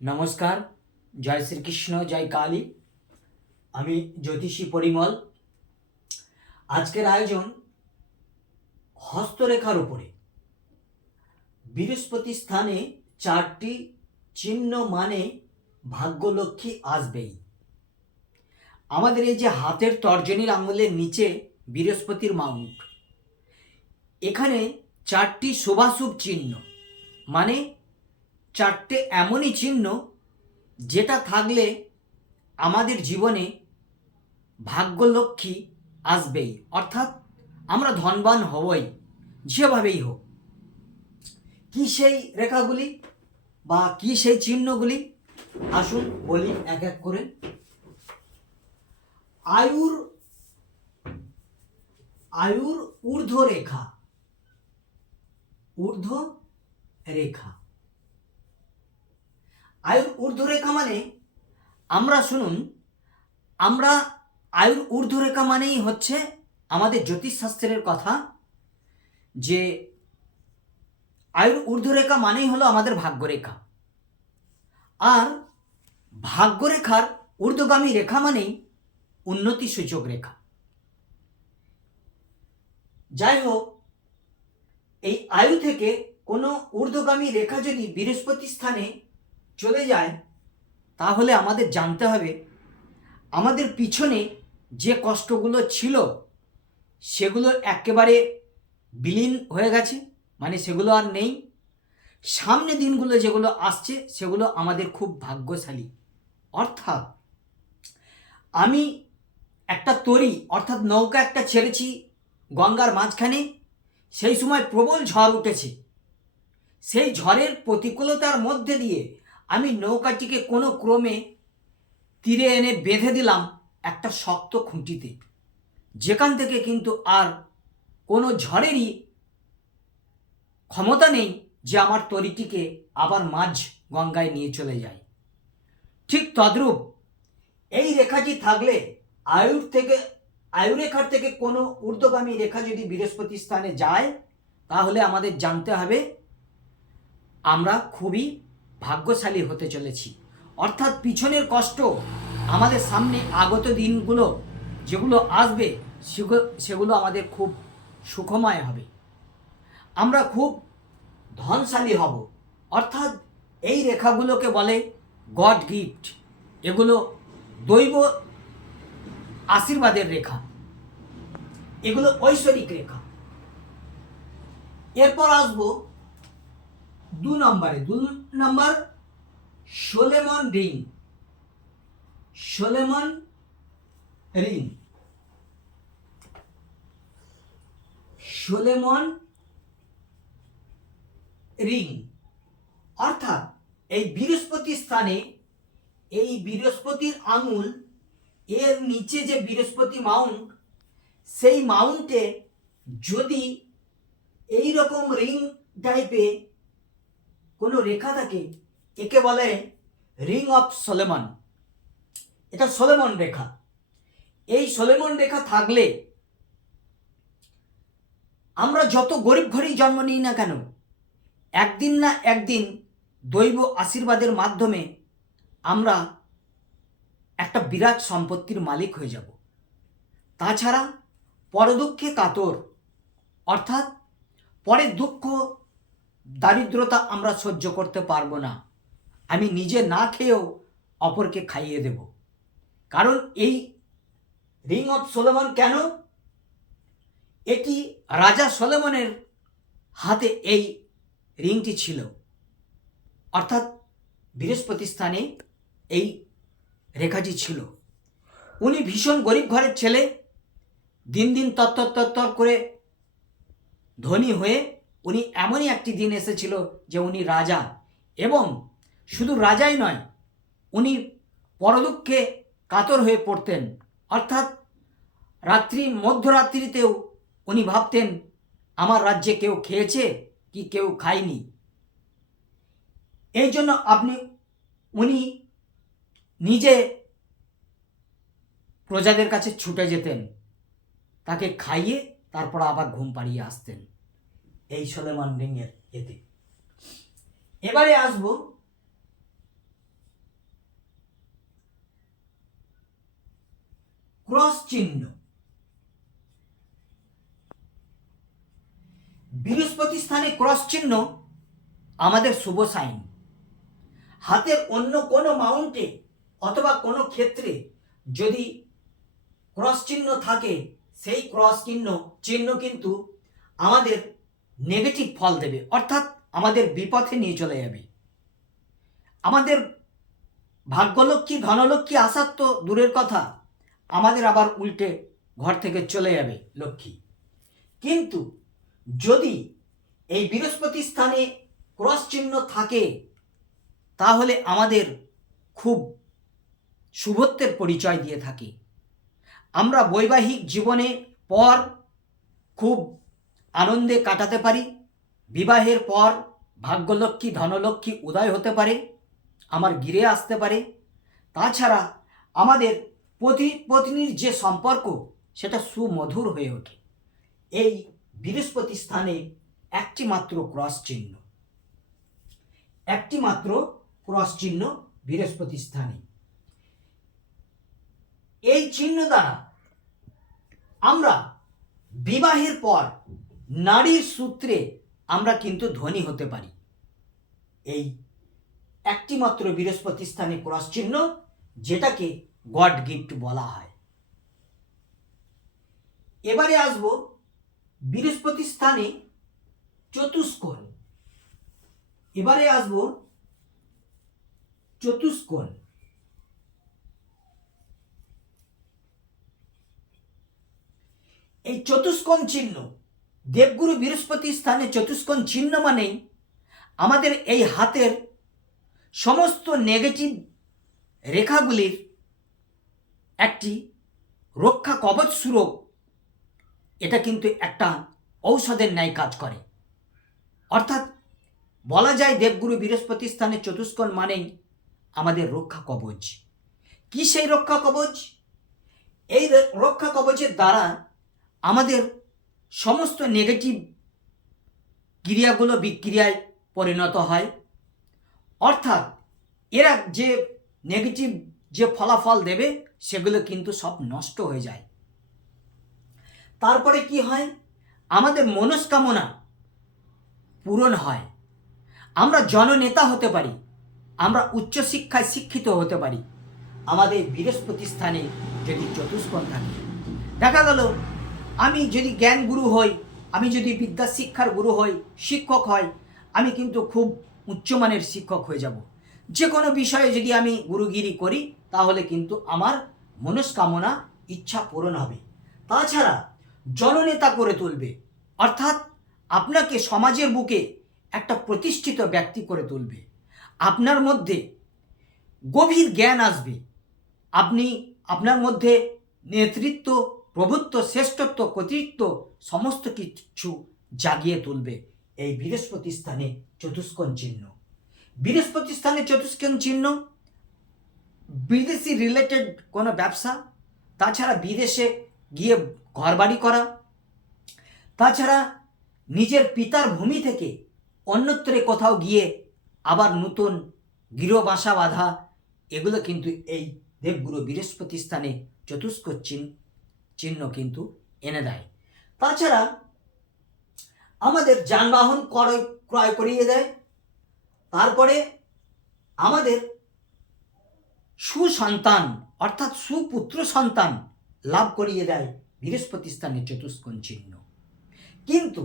নমস্কার, জয় শ্রীকৃষ্ণ, জয় কালী। আমি জ্যোতিষী পরিমল। আজকের আয়োজন হস্তরেখার উপরে। বৃহস্পতি স্থানে চারটি চিহ্ন মানে ভাগ্যলক্ষ্মী আসবেই। আমাদের এই যে হাতের তর্জনীর আঙুলের নিচে বৃহস্পতির মাউন্ট, এখানে চারটি শুভাশুভ চিহ্ন মানে চারটে এমনই চিহ্ন যেটা থাকলে আমাদের জীবনে ভাগ্যলক্ষ্মী আসবেই। অর্থাৎ আমরা ধনবান হবই, যেভাবেই হোক। কি সেই রেখাগুলি বা কি সেই চিহ্নগুলি? আসুন বলি এক এক করে। আয়ুর আয়ুর ঊর্ধ্ব রেখা ঊর্ধ্ব রেখা আয়ুর ঊর্ধ্বরেখা মানে? আমরা শুনুন, আমরা আয়ুর ঊর্ধ্বরেখা মানেই হচ্ছে আমাদের জ্যোতিষশাস্ত্রের কথা, যে আয়ুর ঊর্ধ্বরেখা মানেই হলো আমাদের ভাগ্যরেখা। আর ভাগ্যরেখার ঊর্ধ্বগামী রেখা মানেই উন্নতি সূচক রেখা। যাই হোক, এই আয়ু থেকে কোনো ঊর্ধ্বগামী রেখা যদি বৃহস্পতি স্থানে চলে যায়, তাহলে আমাদের জানতে হবে আমাদের পিছনে যে কষ্টগুলো ছিল, সেগুলো একেবারে বিলীন হয়ে গেছে মানে সেগুলো আর নেই। সামনে দিনগুলো যেগুলো আসছে, সেগুলো আমাদের খুব ভাগ্যশালী। অর্থাৎ আমি একটা তরি, অর্থাৎ নৌকা একটা ছেড়েছি গঙ্গার মাঝখানে, সেই সময় প্রবল ঝড় উঠেছে। সেই ঝড়ের প্রতিকূলতার মধ্যে দিয়ে আমি নৌকাটিকে কোনো ক্রমে তীরে এনে বেঁধে দিলাম একটা শক্ত খুঁটিতে। যেখান থেকে কিন্তু আর কোনো ঝড়েরই ক্ষমতা নেই যে আমার তরিটিকে আবার মাঝ গঙ্গায় নিয়ে চলে যায়। ঠিক তদ্রূপ এই রেখাটি থাকলে আয়ুর থেকে, আয়ুরেখার থেকে কোনো ঊর্ধ্বগামী রেখা যদি বৃহস্পতি স্থানে যায়, তাহলে আমাদের জানতে হবে আমরা খুবই ভাগ্যশালী হতে চলেছি। অর্থাৎ পিছনের কষ্ট আমাদের সামনে আগত দিনগুলো, যেগুলো আসবে, সেগুলো আমাদের খুব সুখময় হবে। আমরা খুব ধনশালী হব। অর্থাৎ এই রেখাগুলোকে বলে গড গিফট। এগুলো দৈব আশীর্বাদের রেখা। এগুলো ঐশ্বরিক রেখা। এরপর আসব দু নম্বরে, দু নম্বর Solomon ring. Solomon ring. Solomon ring. অর্থাৎ এই বৃহস্পতি স্থানে, এই বৃহস্পতির আঙুল, এর নিচে যে বৃহস্পতি মাউন্ট, সেই মাউন্টে যদি এই রকম রিং টাইপে কোনো রেখা থাকে, একে বলে রিং অফ সোলেমন। এটা সোলেমন রেখা। এই সোলেমন রেখা থাকলে আমরা যত গরিব ঘরেই জন্ম নিই না কেন, একদিন না একদিন দৈব আশীর্বাদের মাধ্যমে আমরা একটা বিরাট সম্পত্তির মালিক হয়ে যাব। তাছাড়া পরদুঃখে কাতর, অর্থাৎ পরের দুঃখ দারিদ্রতা আমরা সহ্য করতে পারব না। আমি নিজে না খেয়েও অপরকে খাইয়ে দেব। কারণ এই রিং অফ সোলেমন কেন? এটি রাজা সোলেমনের হাতে এই রিংটি ছিল। অর্থাৎ বৃহস্পতি স্থানে এই রেখাটি ছিল। উনি ভীষণ গরিব ঘরের ছেলে, দিন দিন তত্তর তত্তর করে ধনী হয়ে উনি এমনই একটি দিন এসেছিল যে উনি রাজা। এবং শুধু রাজাই নয়, উনি পরদুঃখে কাতর হয়ে পড়তেন। অর্থাৎ রাত্রি, মধ্যরাত্রিতেও উনি ভাবতেন, আমার রাজ্যে কেউ খেয়েছে কি কেউ খায়নি? এই জন্য আপনি, উনি নিজে প্রজাদের কাছে ছুটে যেতেন। তাকে খাইয়ে তারপর আবার ঘুম পাড়িয়ে আসতেন। এই সোলেমান রিংয়ের এতে। এবারে আসব ক্রস চিহ্ন। বৃহস্পতি স্থানে ক্রস চিহ্ন, আমাদের শুভ সাইন। হাতের অন্য কোনো মাউন্টে অথবা কোনো ক্ষেত্রে যদি ক্রস চিহ্ন থাকে, সেই ক্রস চিহ্ন চিহ্ন কিন্তু আমাদের নেগেটিভ ফল দেবে, অর্থাৎ আমাদের বিপথে নিয়ে চলে যাবে। আমাদের ভাগ্যলক্ষ্মী, ধনলক্ষ্মী আসার তো দূরের কথা, আমাদের আবার উল্টে ঘর থেকে চলে যাবে লক্ষ্মী। কিন্তু যদি এই বৃহস্পতি স্থানে ক্রস চিহ্ন থাকে, তাহলে আমাদের খুব শুভত্বের পরিচয় দিয়ে থাকে। আমরা বৈবাহিক জীবনে পর খুব আনন্দে কাটাতে পারি, বিবাহের পর ভাগ্যলক্ষ্মী, ধনলক্ষ্মী উদয় হতে পারে, আমার গিরে আসতে পারে। তাছাড়া আমাদের পতি, পত্নীর যে সম্পর্ক, সেটা সুমধুর হয়ে ওঠে। এই বৃহস্পতি স্থানে একটি মাত্র ক্রস চিহ্ন। একটি মাত্র ক্রস চিহ্ন বৃহস্পতি স্থানে। এই চিহ্ন দ্বারা আমরা বিবাহের পর নারীর সূত্রে আমরা কিন্তু ধনী হতে পারি। এই একটি মাত্র বৃহস্পতি স্থানে ক্রস চিহ্ন, যেটাকে গড গিফট বলা হয়। এবারে আসব বৃহস্পতি স্থানে চতুষ্কোণ। এবারে আসব চতুষ্কোণ। এই চতুষ্কোণ চিহ্ন দেবগুরু বৃহস্পতি স্থানে চতুষ্কোণ চিহ্ন মানেই আমাদের এই হাতের সমস্ত নেগেটিভ রেখাগুলির একটি রক্ষা কবচ সুরক এটা কিন্তু একটা ঔষধের ন্যায় কাজ করে। অর্থাৎ বলা যায় দেবগুরু বৃহস্পতি স্থানে চতুষ্কোণ মানেই আমাদের রক্ষা কবচ। কি সেই রক্ষা কবচ? এই রক্ষা কবচের দ্বারা আমাদের সমস্ত নেগেটিভ ক্রিয়াগুলো বিক্রিয়ায় পরিণত হয়। অর্থাৎ এরা যে নেগেটিভ যে ফলাফল দেবে, সেগুলো কিন্তু সব নষ্ট হয়ে যায়। তারপরে কি হয়? আমাদের মনস্কামনা পূরণ হয়। আমরা জননেতা হতে পারি, আমরা উচ্চশিক্ষায় শিক্ষিত হতে পারি। আমাদের বৃহস্পতি স্থানে যদি চতুষ্কোণ থাকে, দেখা গেল আমি যদি জ্ঞান গুরু হই, আমি যদি বিদ্যা শিক্ষার গুরু হই, শিক্ষক হই, আমি কিন্তু খুব উচ্চমানের শিক্ষক হয়ে যাব। যে কোনো বিষয়ে যদি আমি গুরুগিরি করি, তাহলে কিন্তু আমার মনস্কামনা, ইচ্ছা পূরণ হবে। তাছাড়া জননেতা করে তুলবে, অর্থাৎ আপনাকে সমাজের বুকে একটা প্রতিষ্ঠিত ব্যক্তি করে তুলবে। আপনার মধ্যে গভীর জ্ঞান আসবে। আপনি আপনার মধ্যে নেতৃত্ব প্রভুত্ব, শ্রেষ্ঠত্ব, কর্তৃত্ব সমস্ত কিছু জাগিয়ে তুলবে এই বৃহস্পতি স্থানে চতুষ্কোণ চিহ্ন। বৃহস্পতি স্থানে চতুষ্কোণ চিহ্ন, বিদেশি রিলেটেড কোনো ব্যবসা, তাছাড়া বিদেশে গিয়ে ঘরবাড়ি করা, তাছাড়া নিজের পিতার ভূমি থেকে অন্যত্রে কোথাও গিয়ে আবার নতুন গৃহ বাসা বাঁধা, এগুলো কিন্তু এই দেবগুরু বৃহস্পতি স্থানে চতুষ্ক চিহ্ন চিহ্ন কিন্তু এনে দেয়। তাছাড়া আমাদের যানবাহন ক্রয় ক্রয় করিয়ে দেয়। তারপরে আমাদের সুসন্তান, অর্থাৎ সুপুত্র সন্তান লাভ করিয়ে দেয় বৃহস্পতি স্থানে চতুষ্কোণ চিহ্ন। কিন্তু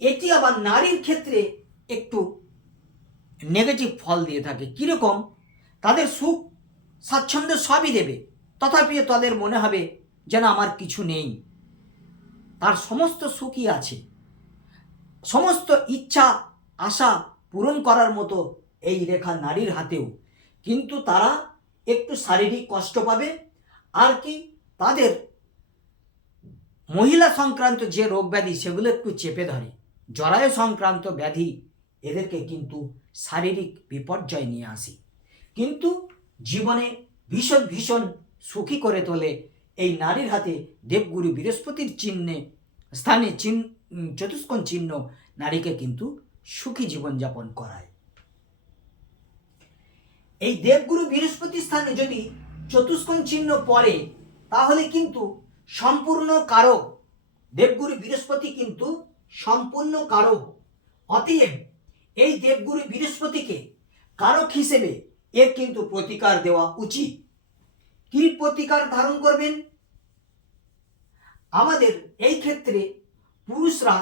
এটি আবার নারীর ক্ষেত্রে একটু নেগেটিভ ফল দিয়ে থাকে। কীরকম? তাদের সুখ স্বাচ্ছন্দ্য সবই দেবে। তথাপিও তাদের মনে হবে যেন আমার কিছু নেই। তার সমস্ত সুখই আছে। সমস্ত ইচ্ছা, আশা পূরণ করার মতো এই রেখা নারীর হাতেও। কিন্তু তারা একটু শারীরিক কষ্ট পাবে। আর কি তাদের মহিলা সংক্রান্ত যে রোগ ব্যাধি, সেগুলো একটু চেপে ধরে। জরায়ু সংক্রান্ত ব্যাধি এদেরকে কিন্তু শারীরিক বিপর্যয় নিয়ে আসে। কিন্তু জীবনে ভীষণ ভীষণ সুখী করে তোলে এই নারীর হাতে দেবগুরু বৃহস্পতির চিহ্নে, স্থানে চিহ্ন চতুষ্কোণ চিহ্ন নারীকে কিন্তু সুখী জীবনযাপন করায়। এই দেবগুরু বৃহস্পতি স্থানে যদি চতুষ্কোণ চিহ্ন পড়ে, তাহলে কিন্তু সম্পূর্ণ কারক, দেবগুরু বৃহস্পতি কিন্তু সম্পূর্ণ কারক। অতএব এই দেবগুরু বৃহস্পতিকে কারক হিসেবে এর কিন্তু প্রতিকার দেওয়া উচিত। কি প্রতিকার ধারণ করবেন? আমাদের এই ক্ষেত্রে পুরুষরা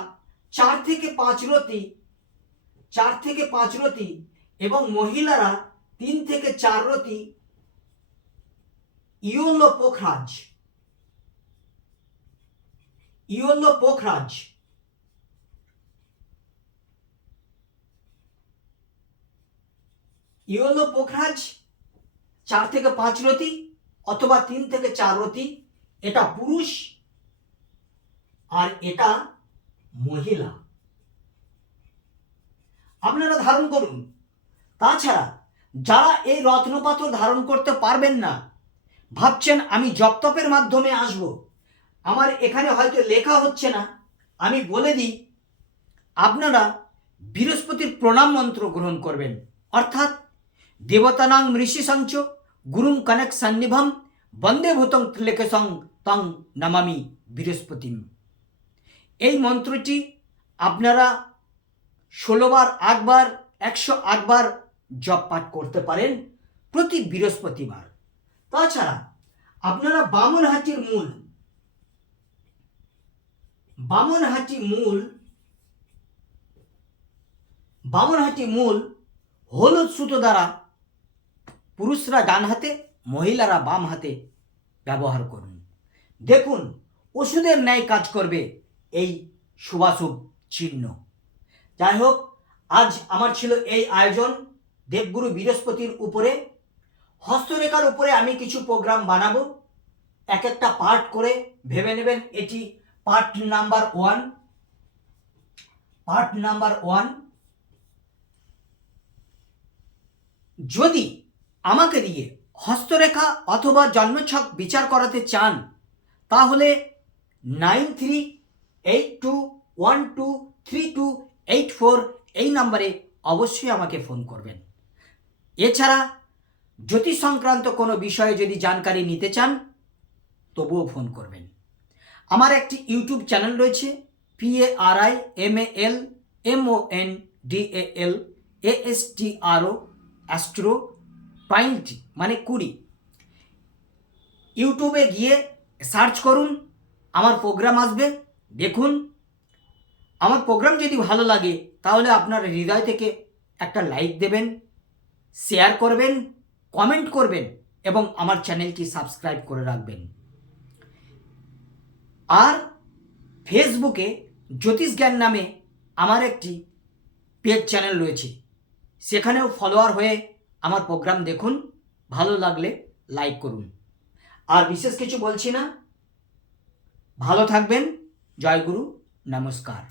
চার থেকে পাঁচ রতি, চার থেকে পাঁচ রতি এবং মহিলারা তিন থেকে চার রতি ইয়োলো পোখরাজ ইয়োলো পোখরাজ ইয়োলো পোখরাজ চার থেকে পাঁচ রতি অথবা তিন থেকে চার রতি, এটা পুরুষ আর এটা মহিলা। আপনারা ধারণ করুন। তাছাড়া যারা এই রত্নপাথর ধারণ করতে পারবেন না, ভাবছেন আমি জপতপের মাধ্যমে আসব। আমার এখানে হয়তো লেখা হচ্ছে না। আমি বলে দিই, আপনারা বৃহস্পতির প্রণাম মন্ত্র গ্রহণ করবেন। অর্থাৎ দেবতানাং ঋষি সঞ্চ গুরুং কনক সন্নিভম বন্দে ভূতং ত্রিলেখসং তং নমামি বৃহস্পতিম। এই মন্ত্রটি আপনারা ষোলোবার আটবার একশো আটবার জপ পাঠ করতে পারেন প্রতি বৃহস্পতিবার। তাছাড়া আপনারা বামনহাটির মূল বামনহাটি মূল বামনহাটি মূল হলুদ সুতো দ্বারা পুরুষরা ডান হাতে, মহিলারা বাম হাতে ব্যবহার করুন। দেখুন, ওষুধের ন্যায় কাজ করবে এই শুভাশুভ চিহ্ন। যাই হোক আজ আমার ছিল এই আয়োজন। দেবগুরু বৃহস্পতির উপরে, হস্তরেখার উপরে আমি কিছু প্রোগ্রাম বানাবো। এক একটা পার্ট করে ভেবে নেবেন, এটি part number one part number one যদি আমাকে দিয়ে হস্তরেখা অথবা জন্মছক বিচার করাতে চান, তাহলে nine three eight two one two three two eight four এই নাম্বারে অবশ্যই আমাকে ফোন করবেন। এছাড়া, জ্যোতিষ সংক্রান্ত কোনো বিষয়ে যদি জানকারি নিতে চান, তবুও ফোন করবেন। আমার একটি ইউটিউব চ্যানেল রয়েছে P A R I M A L M O N D A L A S T R O astro point মানে কুড়ি। ইউটিউবে গিয়ে সার্চ করুন, আমার প্রোগ্রাম আসবে। দেখুন, আমার প্রোগ্রাম যদি ভালো লাগে, তাহলে আপনার হৃদয় থেকে একটা লাইক দেবেন শেয়ার করবেন কমেন্ট করবেন, এবং আমার চ্যানেলটি সাবস্ক্রাইব করে রাখবেন। আর ফেসবুকে জ্যোতিষ জ্ঞান নামে আমার একটি পেজ চ্যানেল রয়েছে। সেখানেও ফলোয়ার হয়ে আমার প্রোগ্রাম দেখুন, ভালো লাগলে লাইক করুন। আর বিশেষ কিছু বলছি না। ভালো থাকবেন। জয় গুরু নমস্কার